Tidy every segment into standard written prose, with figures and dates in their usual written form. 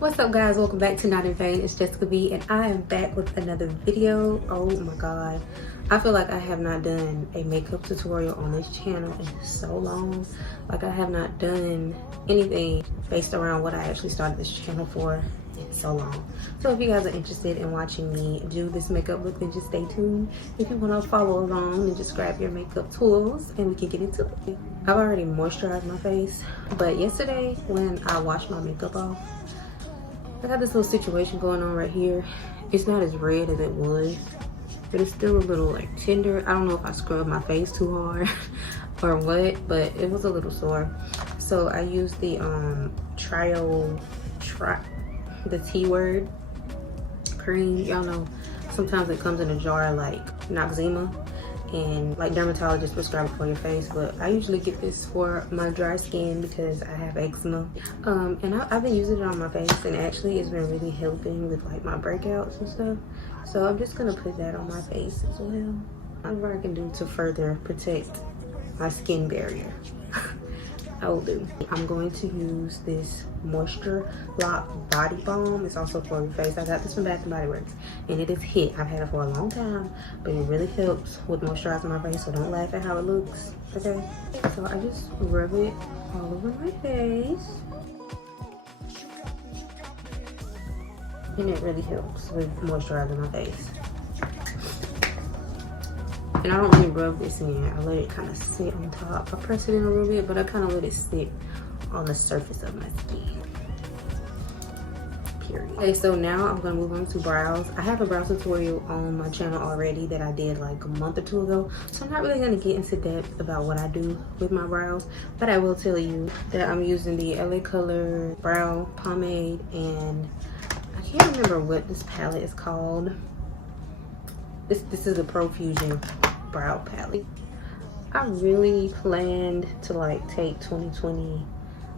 What's up, guys? Welcome back to Not in Vain. It's Jessica B, and I am back with another video. Oh my god, I feel like I have not done a makeup tutorial on this channel in so long. Like, I have not done anything based around what I actually started this channel for in so long. So if you guys are interested in watching me do this makeup look, then just stay tuned. If you want to follow along, then just grab your makeup tools and we can get into it. I've already moisturized my face, but yesterday when I washed my makeup off, I got this little situation going on right here. It's not as red as it was, but it's still a little like tender. I don't know if I scrubbed my face too hard or what, but it was a little sore. So I used the the T word cream. Y'all know sometimes it comes in a jar like Noxzema, and like dermatologists prescribe it for your face, but I usually get this for my dry skin because I have eczema. And I've been using it on my face, and actually it's been really helping with like my breakouts and stuff. So I'm just gonna put that on my face as well. Whatever I can do to further protect my skin barrier, I will do. I'm going to use this Moisture Lock Body Balm. It's also for your face. I got this from Bath & Body Works, and it is hit. I've had it for a long time, but it really helps with moisturizing my face, so don't laugh at how it looks, okay? So I just rub it all over my face, and it really helps with moisturizing my face. And I don't really rub this in. I let it kind of sit on top. I press it in a little bit, but I kind of let it sit on the surface of my skin. Period. Okay, so now I'm gonna move on to brows. I have a brow tutorial on my channel already that I did like a month or two ago, so I'm not really gonna get into depth about what I do with my brows, but I will tell you that I'm using the LA Color brow pomade, and I can't remember what this palette is called. This is a Profusion brow palette. I really planned to like take 2020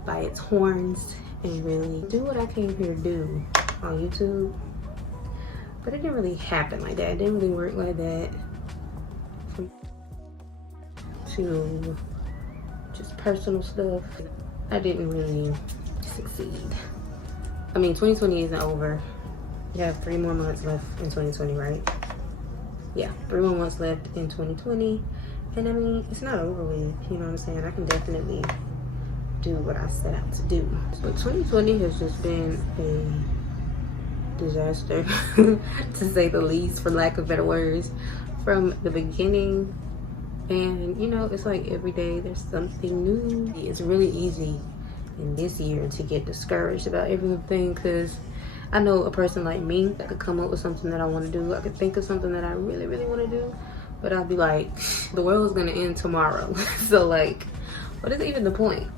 by its horns and really do what I came here to do on YouTube, but it didn't really happen like that. It didn't really work like that. To just personal stuff, I didn't really succeed. I mean, 2020 isn't over. We have 3 more months left in 2020, right? Yeah, 3 more months left in 2020, and I mean, it's not over with, you know what I'm saying? I can definitely do what I set out to do. But 2020 has just been a disaster, to say the least, for lack of better words, from the beginning. And you know, it's like every day there's something new. It's really easy in this year to get discouraged about everything, because I know a person like me that could come up with something that I want to do. I could think of something that I really, really want to do, but I'd be like, the world's gonna end tomorrow. So like, what is even the point?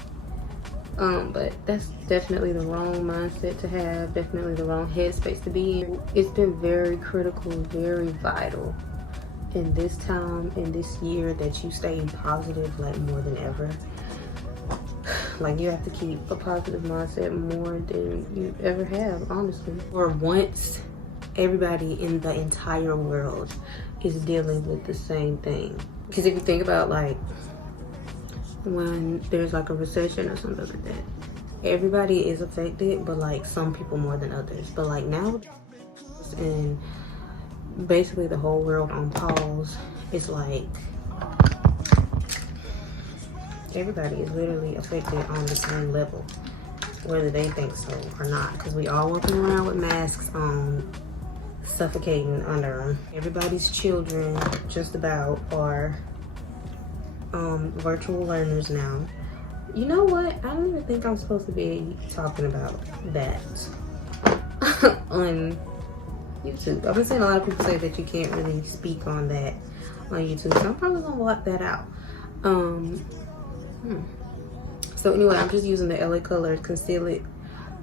But that's definitely the wrong mindset to have, definitely the wrong headspace to be in. It's been very critical, very vital in this time, in this year, that you stay positive like more than ever. Like, you have to keep a positive mindset more than you ever have, honestly. For once, everybody in the entire world is dealing with the same thing. Because if you think about like when there's like a recession or something like that, everybody is affected, but like some people more than others. But like now, and basically the whole world on pause, it's like everybody is literally affected on the same level, whether they think so or not, because we all walking around with masks on, suffocating under them. Everybody's children just about are virtual learners now. You know what? I don't even think I'm supposed to be talking about that on YouTube. I've been seeing a lot of people say that you can't really speak on that on YouTube, so I'm probably gonna block that out. So anyway, I'm just using the LA Color Conceal It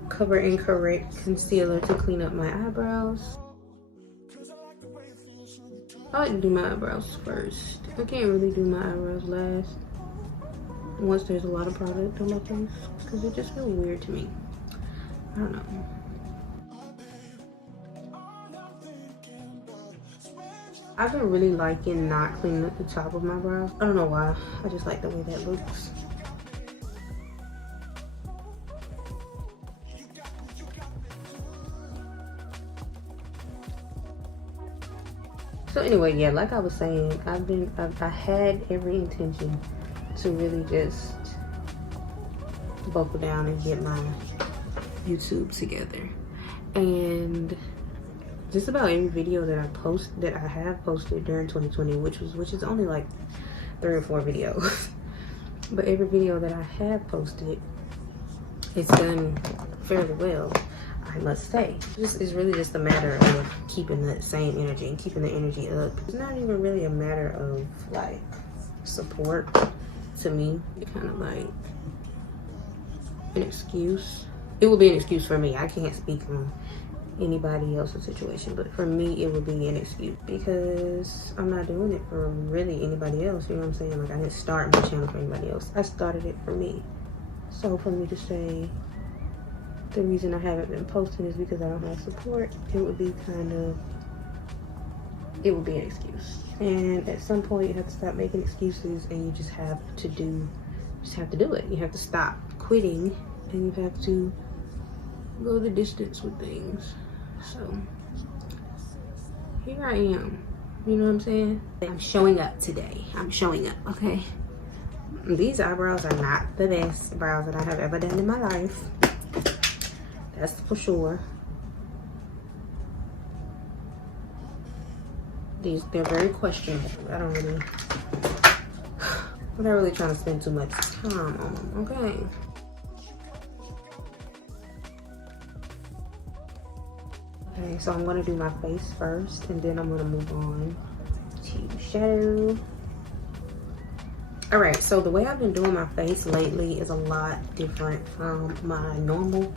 Cover and Correct Concealer to clean up my eyebrows. I like to do my eyebrows first. I can't really do my eyebrows last once there's a lot of product on my face, because it just feels weird to me. I don't know. I've been really liking not cleaning up the top of my brows. I don't know why. I just like the way that looks. So anyway, yeah, like I was saying, I had every intention to really just buckle down and get my YouTube together. And just about every video that I have posted during 2020, which is only like 3 or 4 videos. But every video that I have posted, it's done fairly well, I must say. It's really just a matter of keeping the same energy and keeping the energy up. It's not even really a matter of like support to me. It's kind of like an excuse. It would be an excuse for me. I can't speak on anybody else's situation, but for me it would be an excuse because I'm not doing it for really anybody else. You know what I'm saying? Like, I didn't start my channel for anybody else. I started it for me. So for me to say the reason I haven't been posting is because I don't have support, it would be an excuse. And at some point you have to stop making excuses, and you just have to do it. You have to stop quitting, and you have to go the distance with things. So here I am. You know what I'm saying? I'm showing up today. I'm showing up, okay? These eyebrows are not the best brows that I have ever done in my life. That's for sure. They're very questionable. I'm not really trying to spend too much time on them, okay? Okay, so I'm gonna do my face first, and then I'm gonna move on to shadow. All right, so the way I've been doing my face lately is a lot different from my normal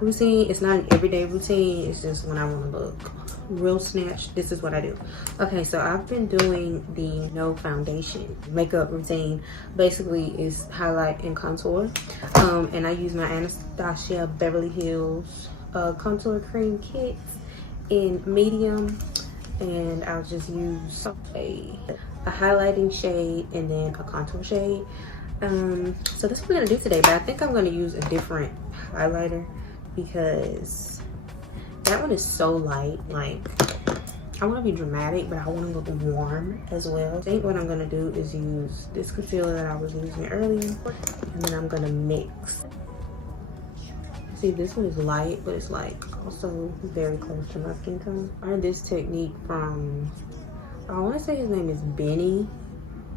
routine. It's not an everyday routine. It's just when I want to look real snatched, this is what I do. Okay, so I've been doing the no foundation makeup routine. Basically, is highlight and contour. And I use my Anastasia Beverly Hills contour cream kit in medium, and I'll just use a highlighting shade and then a contour shade. So that's what I'm gonna do today, but I think I'm gonna use a different highlighter because that one is so light. Like, I want to be dramatic, but I want to look warm as well. I think what I'm gonna do is use this concealer that I was using earlier, and then I'm gonna mix. See, this one is light, but it's like also very close to my skin tone. I learned this technique from, I want to say his name is Benny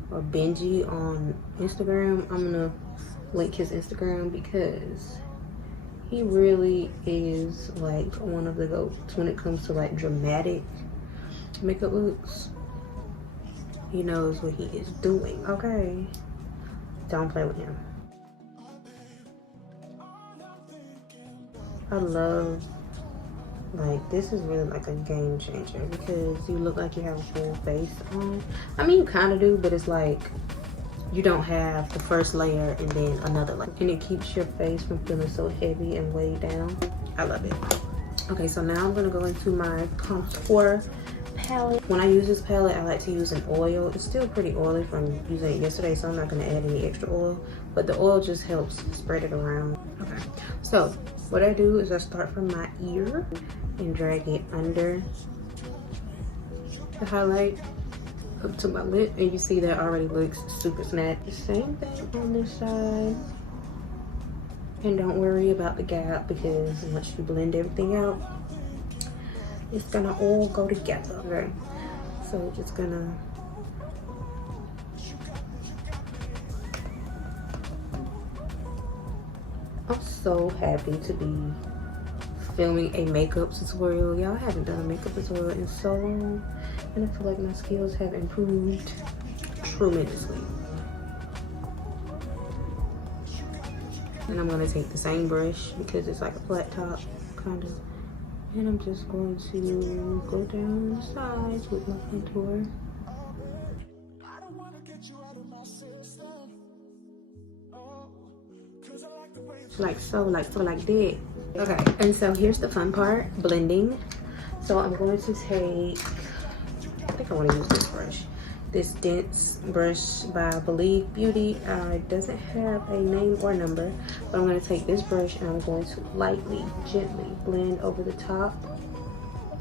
or Benji on Instagram. I'm gonna link his Instagram because he really is like one of the goats when it comes to like dramatic makeup looks. He knows what he is doing, okay? Don't play with him. I love, like, this is really like a game changer because you look like you have a full face on. I mean, you kind of do, but it's like you don't have the first layer and then another layer, and it keeps your face from feeling so heavy and weighed down. I love it. Okay, so now I'm gonna go into my contour palette. When I use this palette, I like to use an oil. It's still pretty oily from using it yesterday, so I'm not gonna add any extra oil, but the oil just helps spread it around. Okay, so what I do is I start from my ear and drag it under the highlight up to my lip, and you see that already looks super snatched. The same thing on this side, and don't worry about the gap because once you blend everything out, it's gonna all go together. Okay, so just gonna I'm so happy to be filming a makeup tutorial. Y'all, I haven't done a makeup tutorial in so long, and I feel like my skills have improved tremendously. And I'm gonna take the same brush because it's like a flat top kind of, and I'm just going to go down the sides with my contour. Like that. Okay, and so here's the fun part, blending. So I'm going to take, I think I want to use this brush, this dense brush by Believe Beauty. It doesn't have a name or number, but I'm going to take this brush and I'm going to lightly, gently blend over the top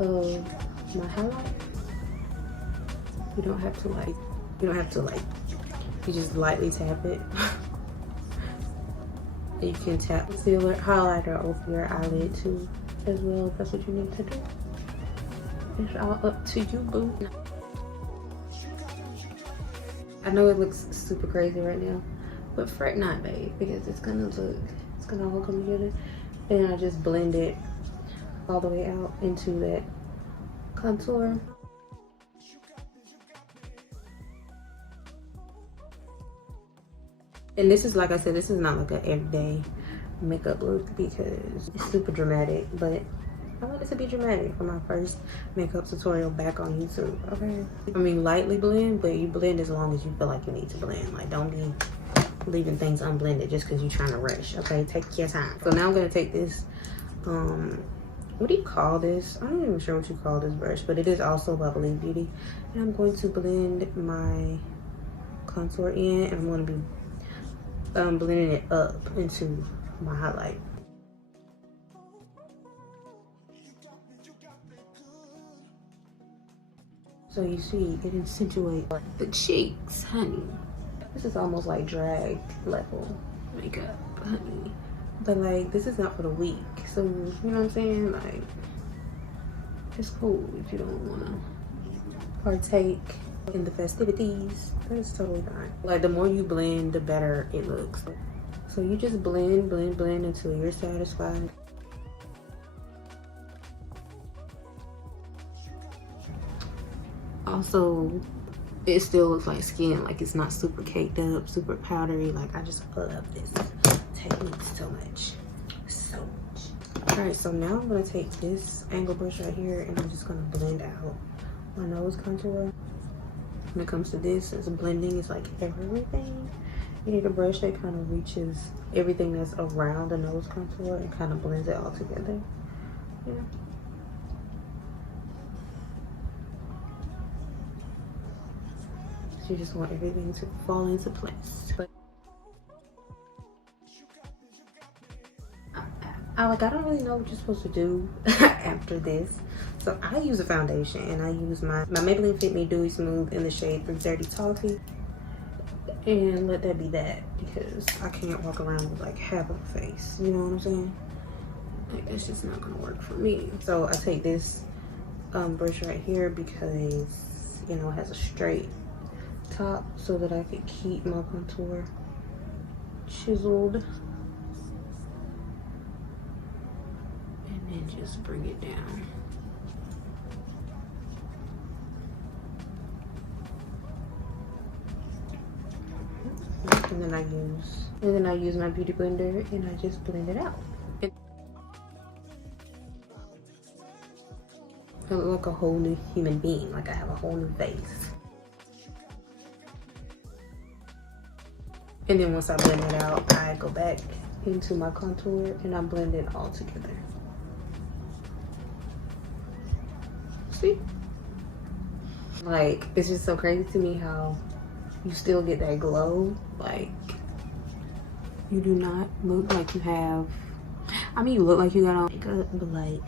of my highlight. You don't have to like, you just lightly tap it. You can tap concealer, highlighter over your eyelid too, as well, if that's what you need to do. It's all up to you, boo. I know it looks super crazy right now, but fret not, babe, because it's gonna all come together. And I just blend it all the way out into that contour. And this is, like I said, this is not like an everyday makeup look because it's super dramatic, but I wanted to be dramatic for my first makeup tutorial back on YouTube, okay? I mean, lightly blend, but you blend as long as you feel like you need to blend. Like, don't be leaving things unblended just because you're trying to rush, okay? Take your time. So now I'm gonna take this, what do you call this? I'm not even sure what you call this brush, but it is also Lovely Beauty. And I'm going to blend my contour in, and I'm gonna be blending it up into my highlight. So you see, it accentuates the cheeks, honey. This is almost like drag level makeup, honey. But like, this is not for the weak. So, you know what I'm saying? Like, it's cool if you don't wanna partake in the festivities. That's totally fine. Like, the more you blend, the better it looks. So you just blend until you're satisfied. Also, it still looks like skin, like it's not super caked up, super powdery. Like, I just love this technique so much. All right, so now I'm gonna take this angle brush right here and I'm just gonna blend out my nose contour. When it comes to this, it's blending, it's like everything. You need a brush that kind of reaches everything that's around the nose contour and kind of blends it all together. Yeah. You just want everything to fall into place. But I don't really know what you're supposed to do after this. So I use a foundation and I use my Maybelline Fit Me Dewy Smooth in the shade 330 Talky. And let that be that, because I can't walk around with like half of a face. You know what I'm saying? Like, that's just not gonna work for me. So I take this brush right here because, you know, it has a straight top so that I could keep my contour chiseled, and then just bring it down. And then I use my beauty blender and I just blend it out. I look like a whole new human being, like I have a whole new face. And then once I blend it out, I go back into my contour and I blend it all together. See? Like, it's just so crazy to me how you still get that glow. Like, you do not look like you have, I mean, you look like you got on makeup, but like,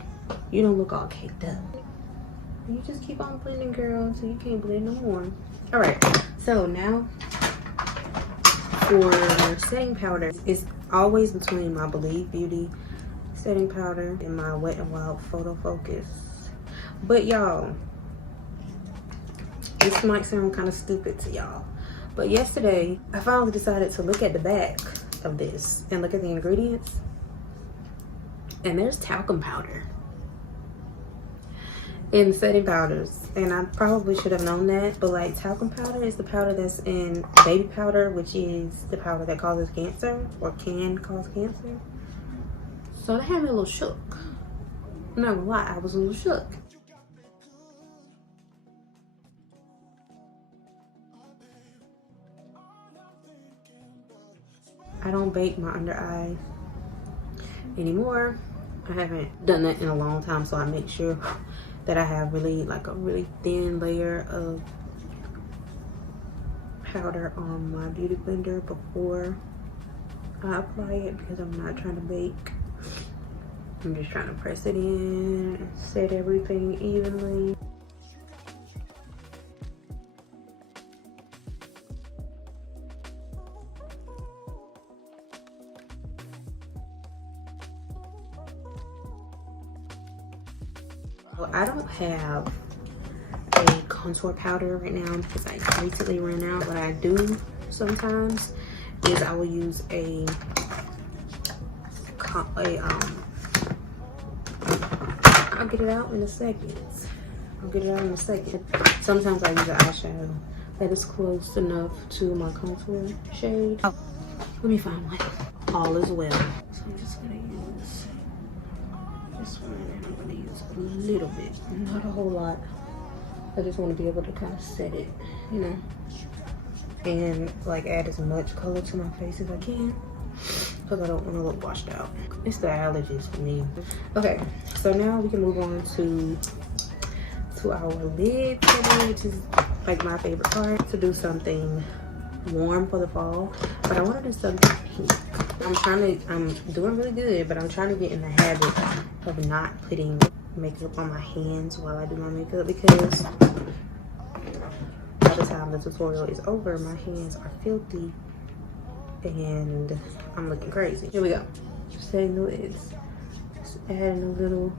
you don't look all caked up. You just keep on blending, girl, until you can't blend no more. All right, so now for setting powder, it's always between my Believe Beauty setting powder and my Wet n Wild Photo Focus. But y'all, this might sound kind of stupid to y'all, but yesterday I finally decided to look at the back of this and look at the ingredients, and there's talcum powder in setting powders, and I probably should have known that, but like, talcum powder is the powder that's in baby powder, which is the powder that causes cancer or can cause cancer. So that had me a little shook. I'm not gonna lie, I was a little shook. I don't bake my under eyes anymore. I haven't done that in a long time, so I make sure that I have really like a really thin layer of powder on my beauty blender before I apply it, because I'm not trying to bake. I'm just trying to press it in and set everything evenly. Well, I don't have a contour powder right now because I recently ran out. What I do sometimes is I will use I'll get it out in a second. Sometimes I use an eyeshadow that is close enough to my contour shade. Oh, let me find one. All is well. So I'm just gonna use this one, and I'm gonna use a little bit, not a whole lot. I just want to be able to kind of set it, you know, and like add as much color to my face as I can, because I don't want to look washed out. It's the allergies for me. Okay, so now we can move on to our lid today, which is like my favorite part, to do something warm for the fall. But I want to do something pink. I'm doing really good, but I'm trying to get in the habit of not putting makeup on my hands while I do my makeup, because by the time the tutorial is over, my hands are filthy and I'm looking crazy. Here we go. Setting the lids. Just adding a little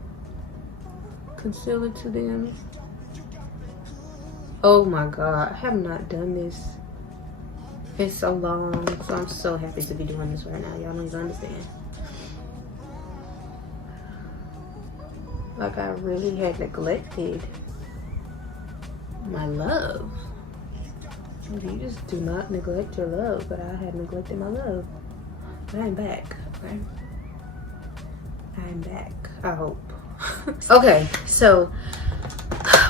concealer to them. Oh my god, I have not done this in so long, so I'm so happy to be doing this right now. Y'all don't even understand. Like, I really had neglected my love. You just do not neglect your love, but I had neglected my love. But I'm back, okay? I'm back, I hope. Okay, so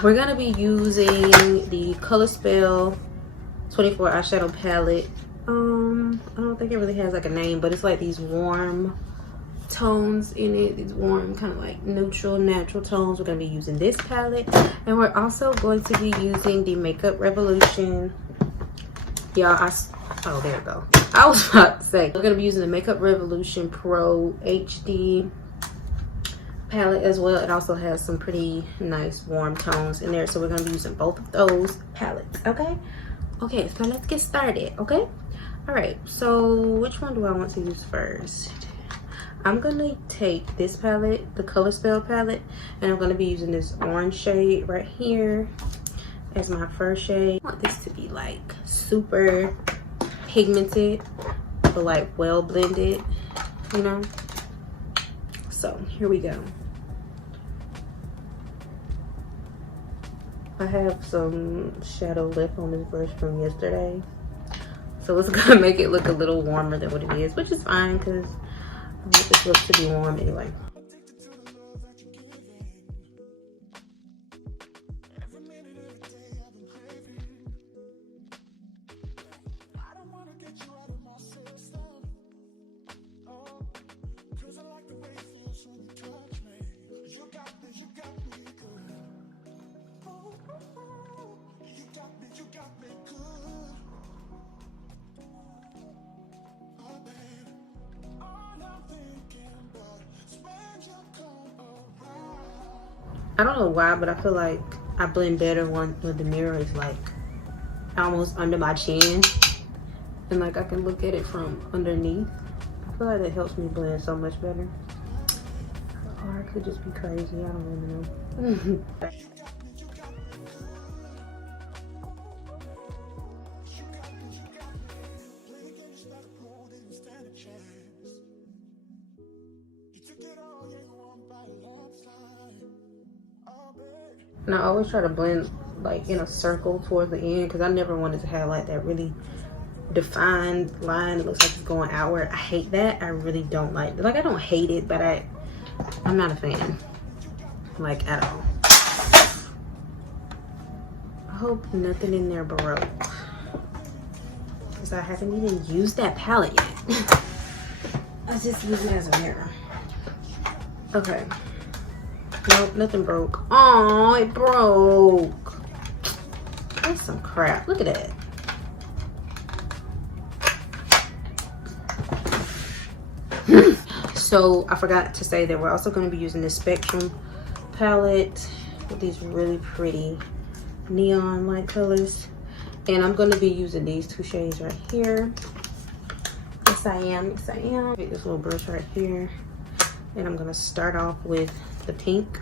we're gonna be using the Color Spell 24 eyeshadow palette. I don't think it really has like a name, but it's like these warm tones in it, these warm kind of like neutral natural tones. We're going to be using this palette, and we're also going to be using the Makeup Revolution. Y'all, oh, there we go. I was about to say, we're going to be using the Makeup Revolution Pro HD palette as well. It also has some pretty nice warm tones in there, so we're going to be using both of those palettes. Okay, so let's get started. Okay, all right, so which one do I want to use first? I'm gonna take this palette, the Color Spell palette, and I'm gonna be using this orange shade right here as my first shade. I want this to be like super pigmented, but like well blended, you know? So here we go. I have some shadow left on this brush from yesterday, so it's gonna make it look a little warmer than what it is, which is fine because I want this look to be warm anyway. I don't know why, but I feel like I blend better when the mirror is like almost under my chin, and like I can look at it from underneath. I feel like that helps me blend so much better. Or I could just be crazy, I don't really know. And I always try to blend like in a circle towards the end, because I never wanted to have like that really defined line that looks like it's going outward. I hate that. I really don't like it. Like, I don't hate it, but I'm not a fan, like, at all. I hope nothing in there broke, because I haven't even used that palette yet. I just use it as a mirror. Okay. Nope, nothing broke. Oh, it broke. That's some crap. Look at that. So I forgot to say that we're also going to be using this Spectrum palette with these really pretty neon light colors. And I'm going to be using these two shades right here. Yes, I am. Yes, I am. Take this little brush right here. And I'm going to start off with the pink.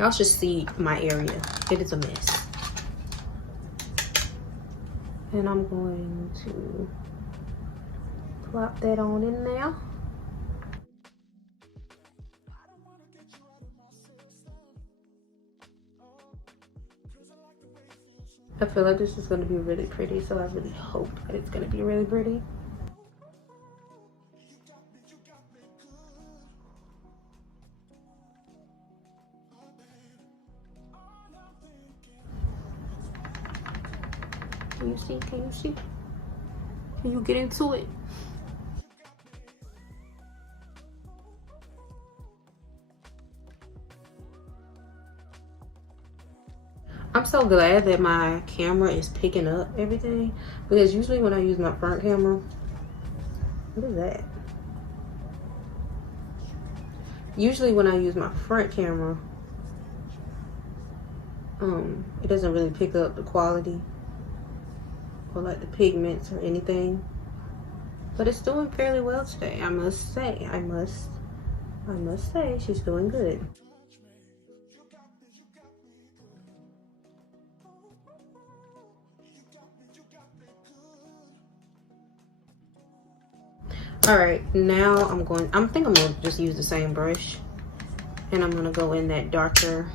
Y'all should see my area. It is a mess. And I'm going to plop that on in there. I feel like this is going to be really pretty, so I really hope that it's going to be really pretty. Can you see? Can you see? Can you get into it? I'm so glad that my camera is picking up everything, because usually when I use my front camera, what is that? Usually when I use my front camera, it doesn't really pick up the quality or like the pigments or anything. But it's doing fairly well today, I must say. I must say she's doing good. All right, now I think I'm gonna just use the same brush, and I'm gonna go in that darker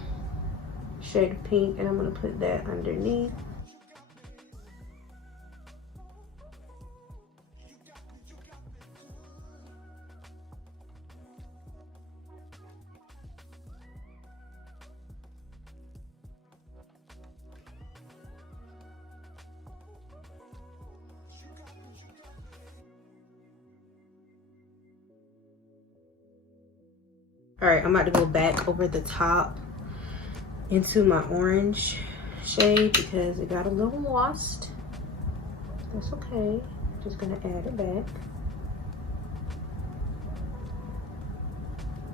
shade of pink, and I'm gonna put that underneath. All right, I'm about to go back over the top into my orange shade because it got a little lost. That's okay. Just gonna add it back.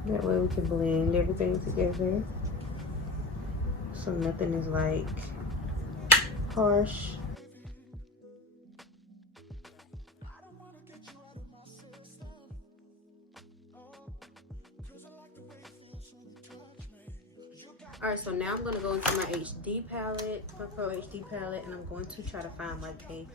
That way we can blend everything together, so nothing is like harsh. All right, so now I'm gonna go into my HD palette, my Pro HD palette, and I'm going to try to find like a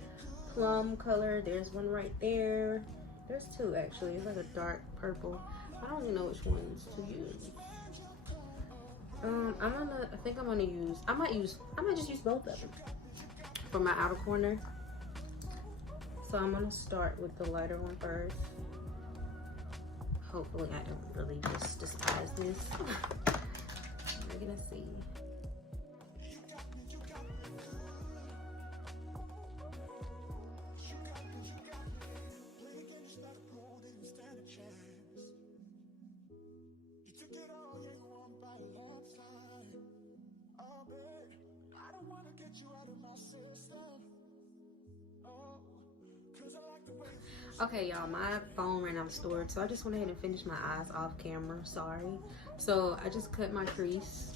plum color. There's one right there. There's two actually. It's like a dark purple. I don't even know which ones to use. I might just use both of them for my outer corner. So I'm gonna start with the lighter one first. Hopefully I don't really just despise this. We're gonna see. Okay, y'all, my phone ran out of storage, so I just went ahead and finished my eyes off camera. Sorry. So I just cut my crease.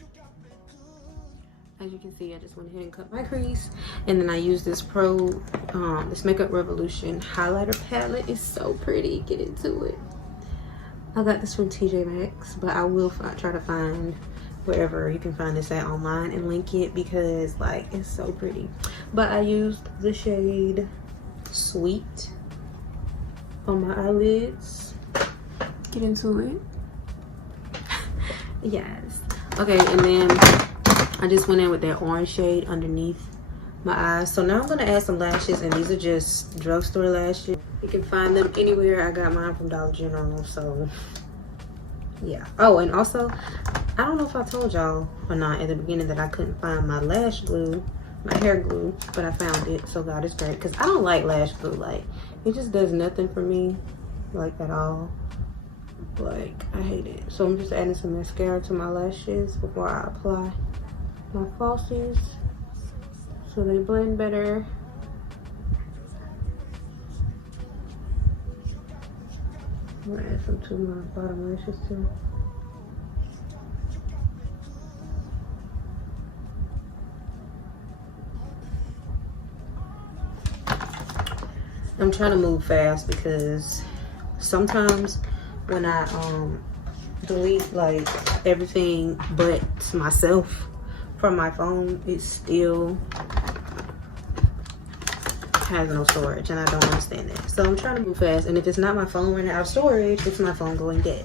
As you can see, I just went ahead and cut my crease, and then I used this this Makeup Revolution highlighter palette. It's so pretty. Get into it. I got this from TJ Maxx, but I will try to find wherever you can find this at online and link it, because like it's so pretty. But I used the shade Sweet on my eyelids. Get into it. Yes. Okay, and then I just went in with that orange shade underneath my eyes. So now I'm gonna add some lashes, and these are just drugstore lashes. You can find them anywhere. I got mine from Dollar General, so yeah. Oh, and also, I don't know if I told y'all or not at the beginning that I couldn't find my lash glue, my hair glue, but I found it, so God is great, because I don't like lash glue. Like, it just does nothing for me, like, at all. Like, I hate it. So I'm just adding some mascara to my lashes before I apply my falsies, so they blend better. I'm gonna add some to my bottom lashes too. I'm trying to move fast because sometimes when I delete like everything but myself from my phone, it still has no storage, and I don't understand that. So I'm trying to move fast, and if it's not my phone running out of storage, it's my phone going dead.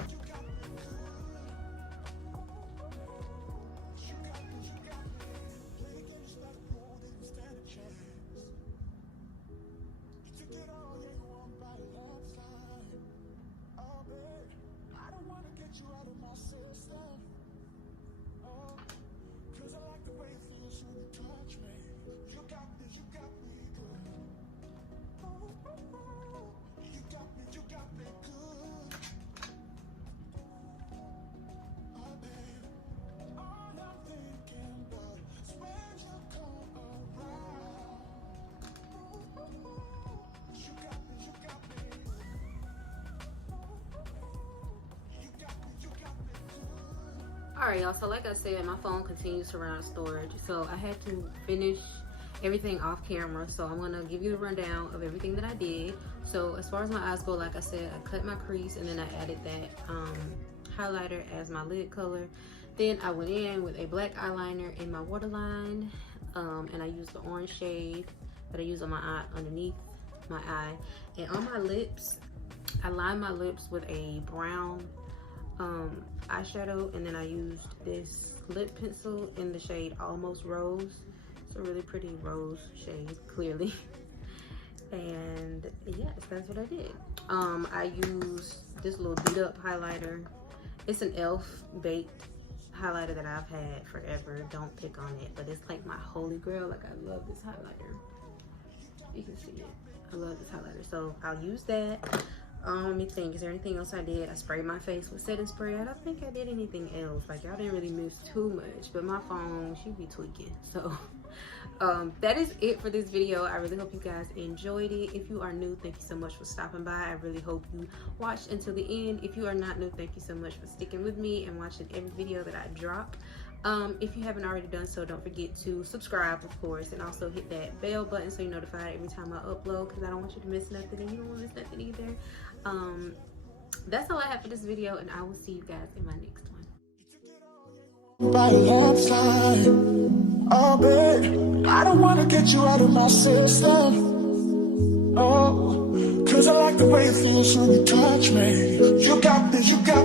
Alright, y'all, so like I said, my phone continues to run out of storage, so I had to finish everything off camera. So I'm gonna give you a rundown of everything that I did. So as far as my eyes go, like I said, I cut my crease and then I added that highlighter as my lid color. Then I went in with a black eyeliner in my waterline, and I used the orange shade that I use on my eye, underneath my eye. And on my lips, I lined my lips with a brown eyeshadow, and then I used this lip pencil in the shade Almost Rose. It's a really pretty rose shade, clearly. And yes, that's what I did. I used this little beat up highlighter. It's an e.l.f. baked highlighter that I've had forever. Don't pick on it, but it's like my holy grail. Like, I love this highlighter. You can see it. I love this highlighter, so I'll use that. Let me think, is there anything else I did? I sprayed my face with setting spray. I don't think I did anything else. Like, y'all didn't really miss too much, but my phone, she be tweaking. So that is it for this video. I really hope you guys enjoyed it. If you are new, thank you so much for stopping by. I really hope you watched until the end. If you are not new, thank you so much for sticking with me and watching every video that I drop. If you haven't already done so, don't forget to subscribe, of course, and also hit that bell button so you're notified every time I upload, because I don't want you to miss nothing, and you don't want to miss nothing either. That's all I have for this video, and I will see you guys in my next one. By your side, oh babe, I don't wanna get you out of my system. Oh, cause I like the way it feels when you touch me. You got me, you got me.